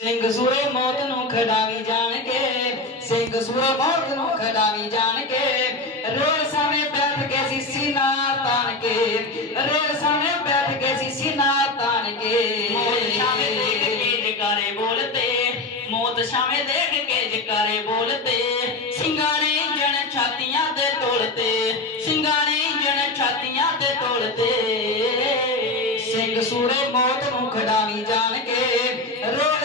ਸਿੰਘ ਸੂਰੇ ਮੌਤ ਨੂੰ ਖੜਾਵੀ ਜਾਣ ਕੇ ਸਿੰਘ ਸੂਰੇ ਮੌਤ ਨੂੰ ਖੜਾਵੀ ਜਾਣ ਕੇ ਰੇਲ ਸਾਹਮਣੇ ਬੈਠ ਕੇ ਸੀ ਸੀਨਾ ਤਾਣ ਕੇ ਰੇਲ ਸਾਹਮਣੇ ਬੈਠ ਕੇ ਸੀ ਸੀਨਾ ਤਾਣ ਕੇ। ਮੌਤ ਸ਼ਾਮੇ ਦੇਖ ਕੇ ਜਕਾਰੇ ਬੋਲਤੇ ਮੌਤ ਸ਼ਾਮੇ ਦੇਖ ਕੇ ਜਕਾਰੇ ਬੋਲਤੇ ਸਿੰਘਾਣੇ ਜਣ ਛਾਤੀਆਂ ਤੇ ਤੋਲਤੇ ਸਿੰਘਾਣੇ ਜਣ ਛਾਤੀਆਂ ਤੇ ਤੋਲਤੇ। ਸਿੰਘ ਸੂਰੇ ਮੌਤ ਨੂੰ ਖੜਾਵੀ ਜਾਣ ਕੇ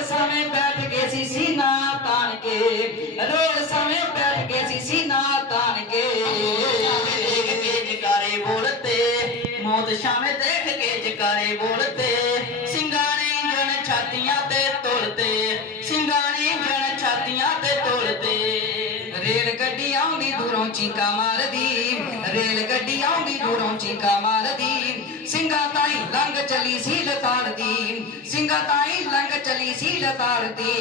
ਰੇਲ ਸਾਹਮਣੇ ਬੈਠ ਕੇ ਸੀ ਸੀਨਾ ਤਾਣ ਕੇ ਰੇਲ ਸਾਹਮਣੇ ਬੈਠ ਕੇ ਸੀ ਸੀਨਾ ਤਾਣ ਕੇ। ਸ਼ਾਮੇ ਦੇਖ ਕੇ ਜਕਾਰੇ ਬੋਲਤੇ ਮੌਤ ਸ਼ਾਮੇ ਦੇਖ ਕੇ ਜਕਾਰੇ ਬੋਲਤੇ। ਸਿੰਘਾਣੇ ਜਣ ਛਾਤੀਆਂ ਤੇ ਤੋਲਤੇ ਸਿੰਘਾਣੇ ਜਣ ਛਾਤੀਆਂ ਤੇ ਤੋਲਤੇ ਰੇਲ ਗੱਡੀ ਆਉਂਦੀ ਦੂਰੋਂ ਚੀਕਾ ਮਾਰਦੀ ਰੇਲ ਗੱਡੀ ਆਉਂਦੀ ਦੂਰੋਂ ਚੀਕਾ ਮਾਰਦੀ। ਸਿੰਘਾਂ ਤਾਈ ਲੰਘ ਚਲੀ ਸੀ ਲਤਾੜਦੀ ਸਿੰਘਾਂ ਤਾਈ ਲੰਘ ਚਲੀ ਸੀ ਲਤਾੜਦੀ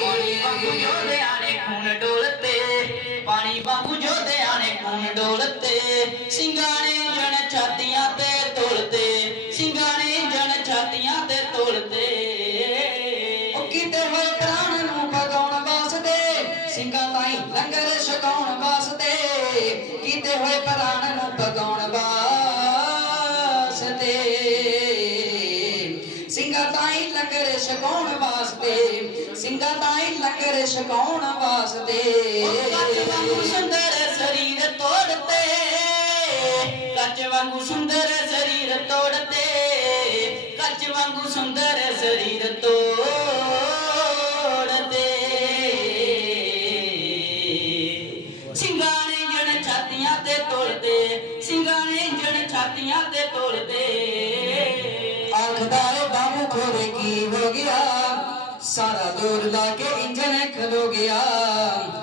ਪਾਣੀ ਵਾਂਗੂ ਜੋਧਿਆਂ ਨੇ ਖੂਨ ਡੋਲਤੇ ਪਾਣੀ ਵਾਂਗੂ ਜੋਧਿਆਂ ਨੇ ਖੂਨ ਡੋਲਤੇ ਸਿੰਘਾਣੇ ਜਣ ਛਾਤੀਆਂ ਤੇ ਤੋਲਤੇ ਸਿੰਘਾਣੇ ਜਣ ਛਾਤੀਆਂ ਤੇ ਤੋਲਤੇ। ਉਹ ਕੀਤੇ ਹੋਏ ਪ੍ਰਾਣ ਨੂੰ ਭਗਾਉਣ ਵਾਸਤੇ ਸਿੰਘਾਂ ਤਾਈ ਲੰਗਰ ਛਕਾਉਣ ਵਾਸਤੇ ਕੀਤੇ ਹੋਏ ਪ੍ਰਾਣ ਨੂੰ ਭਗਾਉਣ ਵਾਸਤੇ। ਸਿੰਘਾਂ ਤਾਈ ਛਕਾਉਣ ਵਾਸਤੇ, ਸਿੰਘਾਂ ਤਾਈ ਲੰਗਰ ਛਕਾਉਣ ਵਾਸਤੇ। ਕੱਚ ਵਾਂਗੂ ਸੁੰਦਰ ਸਰੀਰ ਤੋੜਤੇ, ਕੱਚ ਵਾਂਗੂ ਸੁੰਦਰ ਸਰੀਰ ਤੋੜਤੇ, ਕੱਚ ਵਾਂਗੂ ਸੁੰਦਰ ਸਰੀਰ ਤੋੜਤੇ। ਨੇ ਜਣ ਛਾਤੀਆਂ ਤੇ ਤੋੜਦੇ ਸਿੰਘਾਣੇ ਜਣ ਛਾਤੀਆਂ ਤੇ ਤੋੜਦੇ ਸਾਰਾ ਜ਼ੋਰ ਲਾ ਕੇ ਇੰਜਣ ਖਲੋ ਗਿਆ।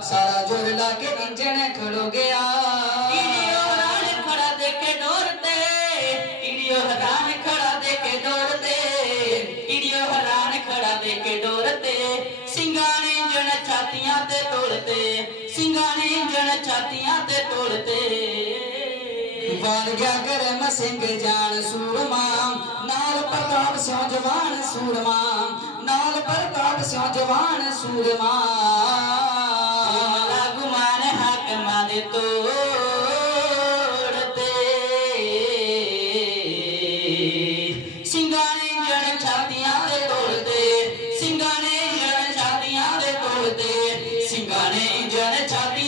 ਸਾਰਾ ਜ਼ੋਰ ਲਾ ਕੇ ਇੰਜਣ ਖਲੋ ਗਿਆ। ਈੜੀਓ ਹਰਾਨ ਖੜਾ ਦੇ ਕੇ ਡੋਰਤੇ ਈੜੀਓ ਹਰਾਨ ਖੜਾ ਦੇ ਕੇ ਡੋਰਤੇ ਈੜੀਓ ਹਰਾਨ ਖੜਾ ਦੇ ਕੇ ਡੋਰਤੇ ਸਿੰਘਾਣੇ ਜਣ ਛਾਤੀਆਂ ਤੇ ਤੋੜਤੇ ਸਿੰਘਾਣੇ ਜਣ ਛਾਤੀਆਂ ਤੇ ਤੋੜਤੇ ਬਣ ਗਿਆ ਕਰਮ ਸਿੰਘ ਜਾਣ ਸੂਰਮਾ। ਨਾਲ ਪ੍ਰਤਾਪ ਸਿਉ ਜਵਾਨ ਸੂਰਮਾ। ਨਾਲ ਪ੍ਰਤਾਪ ਸਿਉ ਜਵਾਨ ਸੂਰਮਾ। ਮਾਲਾ ਗੁਮਾਨ ਹਾਕਮਾਂ ਦੇ ਤੋੜ ਤੇ ਸਿੰਘਾਂ ਨੇ ਜਣ ਛਾਤੀਆਂ ਦੇ ਤੋੜਦੇ ਸਿੰਘਾਂ ਨੇ ਜਣ ਛਾਤੀਆਂ ਦੇ ਤੋੜਦੇ ਸਿੰਘਾਂ ਨੇ ਜਣ ਛਾਤੀ